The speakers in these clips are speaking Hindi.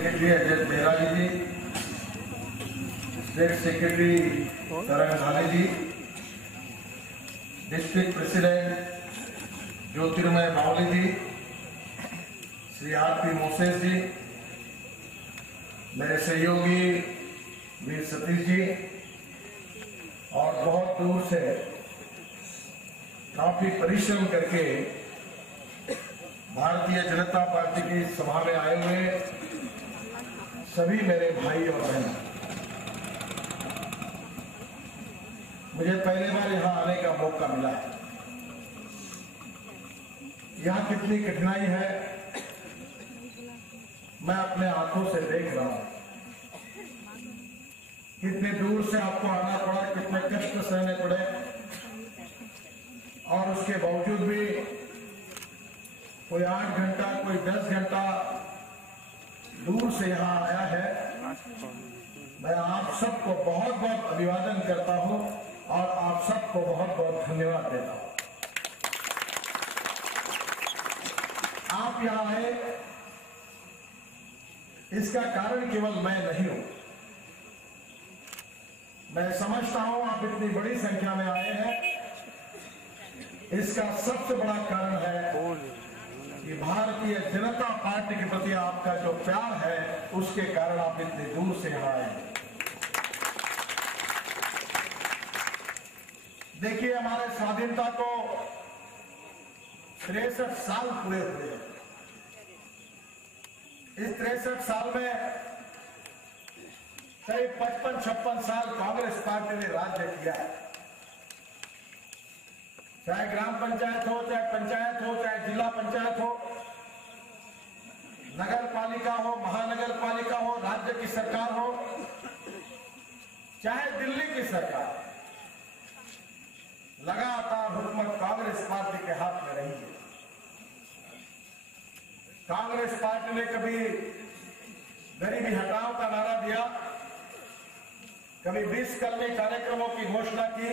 सेक्रेटरी अजय बेराजी जी, स्टेट सेक्रेटरी तरंग धाले जी, डिस्ट्रिक्ट प्रेसिडेंट ज्योतिर्मय बावली जी, श्री आरपी मोसेस जी, मेरे सहयोगी वीर सतीश जी, और बहुत दूर से काफी परिश्रम करके भारतीय जनता पार्टी की सभा में आए हुए सभी मेरे भाई और बहन, मुझे पहली बार यहां आने का मौका मिला है। यहां कितनी कठिनाई है मैं अपने आंखों से देख रहा हूं। कितने दूर से आपको आना पड़ा, कितने कष्ट सहने पड़े, और उसके बावजूद भी कोई 8 घंटा, कोई 10 घंटा दूर से यहां आया है। मैं आप सबको बहुत बहुत अभिवादन करता हूं और आप सबको बहुत बहुत धन्यवाद देता हूं। आप यहां आए, इसका कारण केवल मैं नहीं हूं। मैं समझता हूं आप इतनी बड़ी संख्या में आए हैं, इसका सबसे बड़ा कारण है कि भारतीय जनता पार्टी के प्रति आपका जो प्यार है, उसके कारण आप इतनी दूर से यहां आए। देखिए, हमारे स्वाधीनता को 63 साल पूरे हुए। इस 63 साल में करीब 55-56 साल कांग्रेस पार्टी ने राज्य किया है। चाहे ग्राम पंचायत हो, चाहे पंचायत हो, चाहे जिला पंचायत हो, नगर पालिका हो, महानगर पालिका हो, राज्य की सरकार हो, चाहे दिल्ली की सरकार, लगातार हुकूमत कांग्रेस पार्टी के हाथ में रही है। कांग्रेस पार्टी ने कभी गरीबी हटाओ का नारा दिया, कभी 20 कलमी कार्यक्रमों की घोषणा की,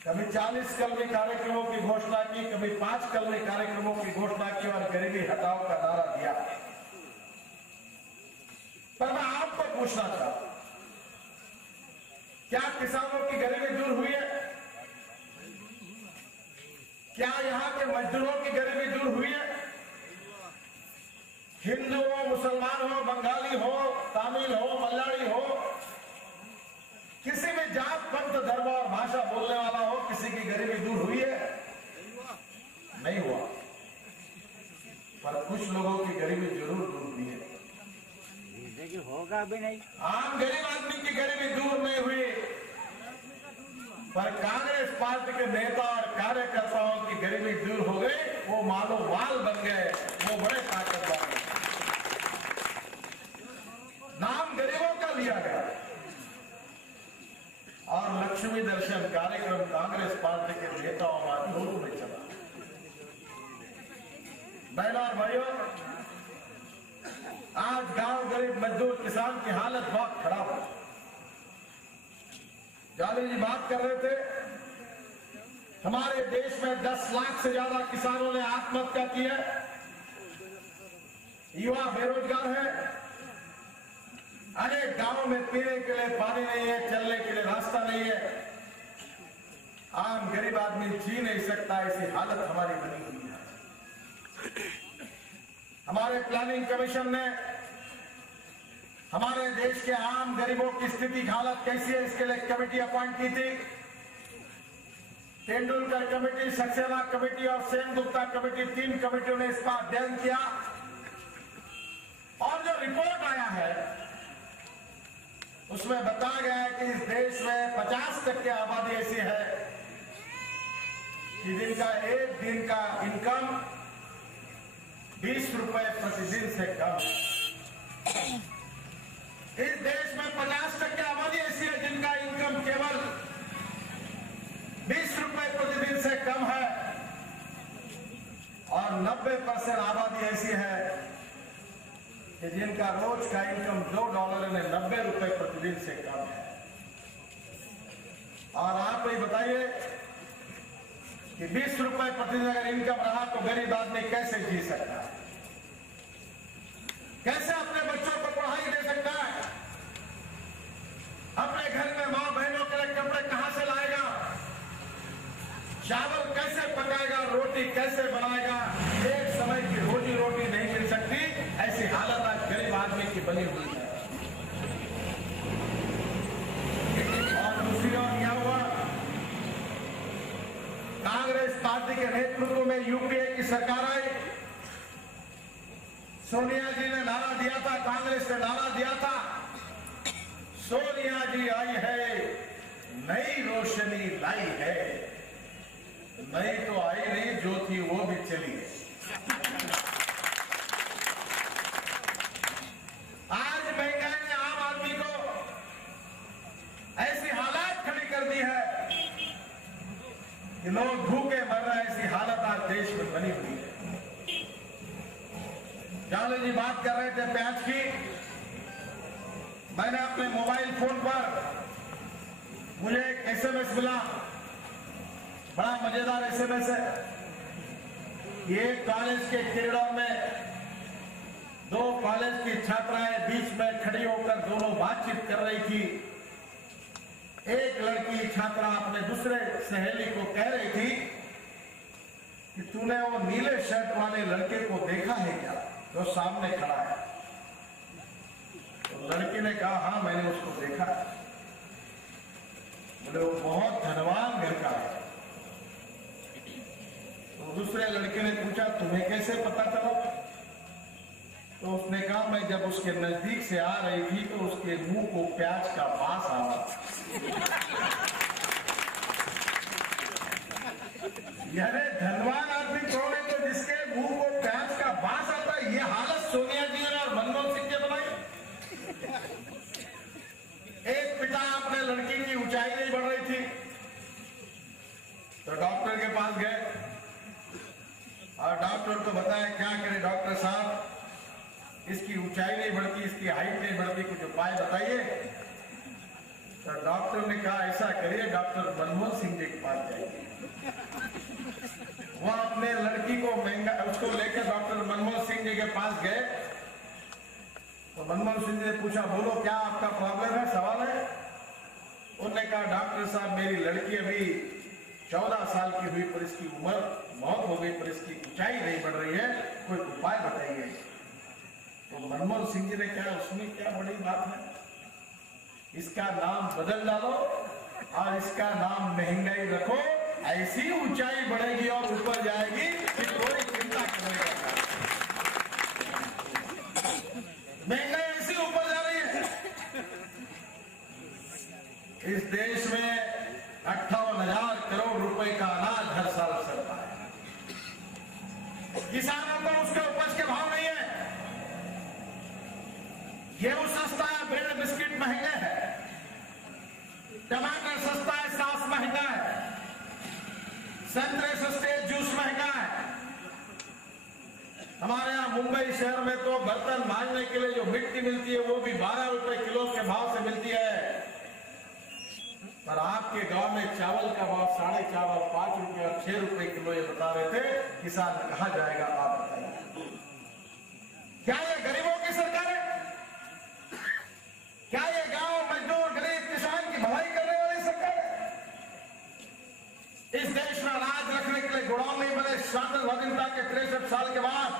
कभी 40 कलमी कार्यक्रमों की घोषणा की, कभी 5 कलमी कार्यक्रमों की घोषणा की और गरीबी हटाओ का नारा दिया। पर मैं आपको पूछना चाहता हूं, क्या किसानों की गरीबी दूर हुई है? क्या यहां के मजदूरों की गरीबी दूर हुई है? हिंदू हो, मुसलमान हो, बंगाली हो, तमिल हो, मलयाली हो, किसी भी जात, पंथ, धर्म और भाषा बोलने वाला हो, किसी की गरीबी दूर हुई है? नहीं हुआ। पर कुछ लोगों की गरीबी जरूर दूर हुई है। होगा भी नहीं। आम गरीब आदमी की गरीबी दूर नहीं हुई, पर कांग्रेस पार्टी के नेता और कार्यकर्ताओं की गरीबी दूर हो गई। वो मानो वाल बन गए, वो बड़े ताकतवर। नाम गरीबों का लिया गया और लक्ष्मी दर्शन कार्यक्रम कांग्रेस पार्टी के नेताओं मजदूरों में चला। बहनों और भाइयों, आज गांव गरीब मजदूर किसान की हालत बहुत खराब है। जाली जी बात कर रहे थे, हमारे देश में 10 लाख से ज्यादा किसानों ने आत्महत्या की है। युवा बेरोजगार है, अनेक गांवों में पीने के लिए पानी नहीं है, चलने के लिए रास्ता नहीं है। आम गरीब आदमी जी नहीं सकता, ऐसी हालत हमारी बनी हुई है। हमारे प्लानिंग कमीशन ने हमारे देश के आम गरीबों की स्थिति हालत कैसी है, इसके लिए कमेटी अपॉइंट की थी। तेंदुलकर कमेटी, सक्सेना कमेटी और सेन गुप्ता कमेटी, 3 कमेटियों ने इसका अध्ययन किया और जो रिपोर्ट आया है उसमें बताया गया है कि इस देश में 50% आबादी ऐसी है कि जिनका एक दिन का इनकम 20 रुपए प्रतिदिन से कम है। इस देश में 50% आबादी ऐसी है जिनका इनकम केवल 20 रुपए प्रतिदिन से कम है और 90% आबादी ऐसी है कि जिनका रोज का इनकम $2 रुपए प्रतिदिन से कम है। और आप ही बताइए कि 20 रुपए प्रतिदिन अगर इनकम रहा तो गरीब आदमी कैसे जी सकता है? कैसे अपने बच्चों को पढ़ाई दे सकता है? अपने घर में मां बहनों के लिए कपड़े कहां से लाएगा? चावल कैसे पकाएगा? रोटी कैसे बनाएगा? एक समय की रोजी रोटी नहीं मिल सकती, ऐसी हालत आज गरीब आदमी की बनी हुई है। और दूसरी ओर क्या हुआ? कांग्रेस पार्टी के नेतृत्व में यूपीए की सरकार आई। सोनिया जी ने नारा दिया था, कांग्रेस ने नारा दिया था, सोनिया जी आई है, नई रोशनी लाई है। नई तो आई नहीं, जो थी वो भी चली गई। आज महंगाई ने आम आदमी को ऐसी हालात खड़ी कर दी है कि लोग भूखे मर रहे हैं। ऐसी हालत आज देश में बनी हुई है। जालो जी बात कर रहे थे प्याज की। मैंने अपने मोबाइल फोन पर मुझे एक एसएमएस मिला, बड़ा मजेदार एसएमएस है। ये कॉलेज के कॉरिडोर में दो कॉलेज की छात्राएं बीच में खड़ी होकर दोनों बातचीत कर रही थी। एक लड़की छात्रा अपने दूसरे सहेली को कह रही थी कि तूने वो नीले शर्ट वाले लड़के को देखा है क्या, जो सामने खड़ा है? तो लड़की ने कहा, हाँ मैंने उसको देखा है। बोले वो बहुत धनवान घर का है। तो दूसरे लड़के ने पूछा, तुम्हें कैसे पता चला? तो उसने कहा, मैं जब उसके नजदीक से आ रही थी तो उसके मुंह को प्याज का वास आ रहा था। यानी धनवान आदमी कौन है तो जिसके मुंह को प्याज का वास आता है? ये हालत सोनिया जी ने और मनमोहन सिंह ने बनाई। एक पिता अपने लड़की की ऊंचाई नहीं बढ़ रही थी तो डॉक्टर के पास गए और डॉक्टर को बताया, क्या करे डॉक्टर साहब, इसकी ऊंचाई नहीं बढ़ती, इसकी हाइट नहीं बढ़ती, कुछ उपाय बताइए। तो डॉक्टर ने कहा, ऐसा करिए, डॉक्टर मनमोहन सिंह जी के पास जाइए। वो अपने लड़की को महंगा उसको लेकर डॉक्टर मनमोहन सिंह जी के पास गए। तो मनमोहन सिंह जी ने पूछा, बोलो क्या आपका प्रॉब्लम है, सवाल है? उन्होंने कहा, डॉक्टर साहब मेरी लड़की अभी 14 साल की हुई पर इसकी उम्र बहुत हो गई पर इसकी ऊंचाई नहीं बढ़ रही है, कोई उपाय बताइए। तो मनमोहन सिंह जी ने कहा, उसमें क्या बड़ी बात है, इसका नाम बदल डालो और इसका नाम महंगाई रखो, ऐसी ऊंचाई बढ़ेगी और ऊपर जाएगी कि कोई चिंता करेगा। महंगाई ऐसी ऊपर जा रही है। इस देश में 58,000 करोड़ रुपए का अनाज हर साल चलता है। किसानों को उसके उपज के भाव नहीं है। गेहूं सस्ता है, ब्रेड बिस्किट महंगे हैं, टमाटर सस्ता है, सॉस महंगा है, संतरे सस्ते, जूस महंगा है। हमारे यहाँ मुंबई शहर में तो बर्तन मांजने के लिए जो मिट्टी मिलती है वो भी 12 रुपए किलो के भाव से मिलती है। पर आपके गांव में चावल का भाव 4.5 5 रुपए और 6 रुपए किलो ये बता रहे थे। किसान कहाँ जाएगा, आप बताइए। क्या ये गरीबों की सरकार है? क्या ये गांव मजदूर गरीब किसान की भलाई करने वाली सरकार है? इस देश में अनाज रखने के लिए गोडाउन नहीं बने स्वाधीनता के 63 साल के बाद,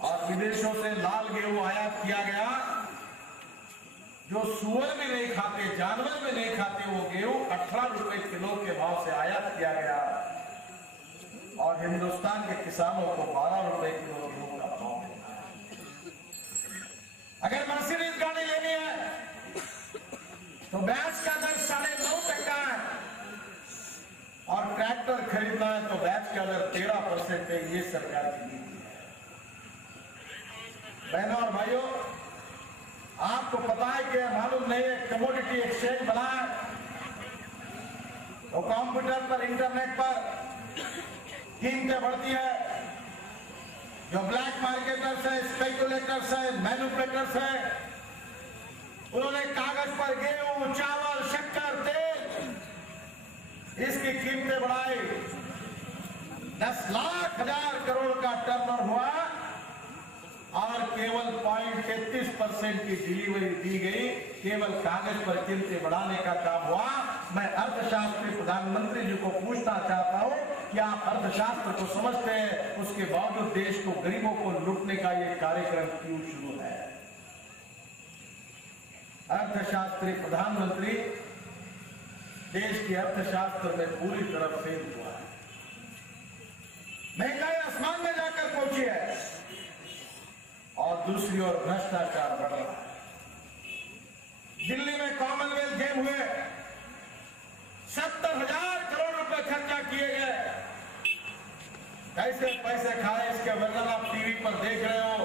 और विदेशों से लाल गेहूं आयात किया गया जो सुअर भी नहीं खाते, जानवर भी नहीं खाते। वो गेहूं 18 रुपए किलो के भाव से आयात किया गया और हिंदुस्तान के किसानों को 12 रुपए किलो गेहूं का भाव मिलता है। अगर मर्सिडीज गाड़ी लेनी है तो ब्याज का दर 9.5% है और ट्रैक्टर खरीदना है तो ब्याज का दर 13% है। ये सरकार की नीति है। बहनों और भाइयों, आपको पता है कि मालूम नहीं है, कमोडिटी एक्सचेंज बना है तो कंप्यूटर पर, इंटरनेट पर कीमतें बढ़ती है। जो ब्लैक मार्केटर्स है, स्पेकुलेटर्स है, मैन्युपुलेटर्स है, उन्होंने कागज पर गेहूं, चावल, शक्कर, तेल इसकी कीमतें बढ़ाई। 10 लाख 10,000 करोड़ का टर्नओवर हुआ और केवल 0.33% की डिलीवरी दी गई, केवल कागज पर कीमतें बढ़ाने का काम हुआ। मैं अर्थशास्त्री प्रधानमंत्री जी को पूछना चाहता हूं कि आप अर्थशास्त्र को समझते हैं, उसके बावजूद देश को, गरीबों को लूटने का ये कार्यक्रम क्यों शुरू है? अर्थशास्त्री प्रधानमंत्री देश के अर्थशास्त्र में पूरी तरह फेल हुआ है। महंगाई आसमान में जाकर पहुंची है और दूसरी ओर भ्रष्टाचार बढ़ रहा है। दिल्ली में कॉमनवेल्थ गेम हुए, 70,000 करोड़ रुपए खर्चा किए गए। कैसे पैसे खाए इसके वर्णन आप टीवी पर देख रहे हो।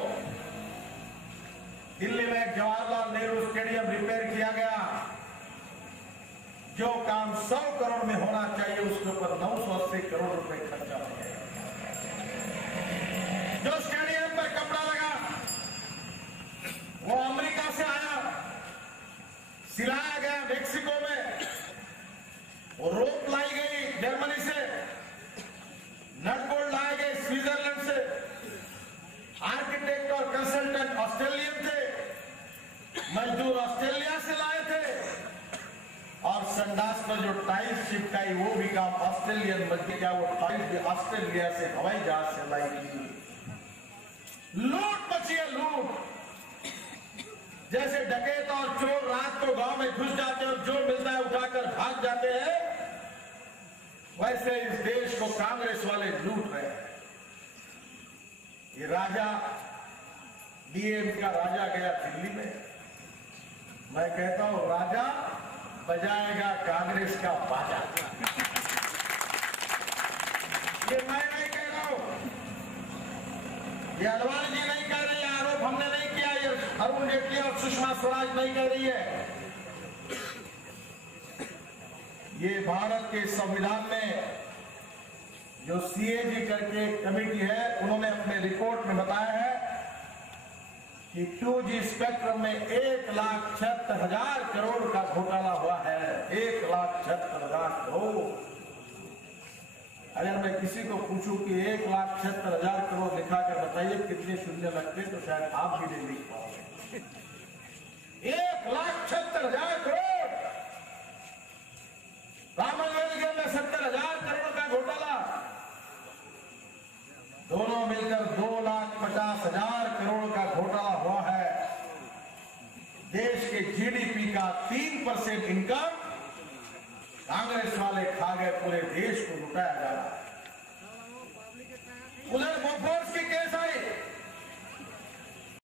दिल्ली में जवाहरलाल नेहरू स्टेडियम रिपेयर किया गया, जो काम 100 करोड़ में होना चाहिए उसके ऊपर 980 करोड़ रुपए खर्चा हो गया। जो स्टेडियम पर कपड़ा लगा वो अमेरिका से आया, सिलाया गया मेक्सिको में, वो रोप लाई गई जर्मनी से, नट बोल्ट लाए गए स्विट्जरलैंड से, आर्किटेक्ट और कंसल्टेंट ऑस्ट्रेलियन थे, मजदूर ऑस्ट्रेलिया से लाए थे, और संडास पर जो टाइल्स चिपकाई वो भी काम ऑस्ट्रेलियन मजदूर क्या, वो टाइल्स भी ऑस्ट्रेलिया से हवाई जहाज से लाई गई। लूट मची है, लूट। जैसे डकैत और चोर रात को गांव में घुस जाते हैं और जो मिलता है उठाकर भाग जाते हैं, वैसे इस देश को कांग्रेस वाले लूट रहे हैं। ये राजा, डीएम का राजा गया दिल्ली में, मैं कहता हूं राजा बजाएगा कांग्रेस का बाजा। ये मैं नहीं कह रहा हूं, ये अडवाणी जी नहीं कह रही है, आरोप हमने नहीं किया, ये अरुण जेटली और सुषमा स्वराज नहीं कह रही है। ये भारत के संविधान में जो सीएजी करके एक कमेटी है, उन्होंने अपने रिपोर्ट में बताया है कि 2G स्पेक्ट्रम में 1,76,000 करोड़ का घोटाला हुआ है। 1,76,000 करोड़। अगर मैं किसी को पूछूं कि 1,76,000 करोड़ लिखा कर बताइए कितने शून्य लगते, तो शायद आप भी नहीं लिख पाओगे। 1,76,000 करोड़। कॉमनवेल्थ गेम में 70,000 करोड़ का घोटाला, दोनों मिलकर 2,50,000 करोड़ का घोटाला हुआ है। देश के जीडीपी का 3% इनकम कांग्रेस वाले खा गए, पूरे देश को लुटाया जा रहा है। उधर बोफोर्स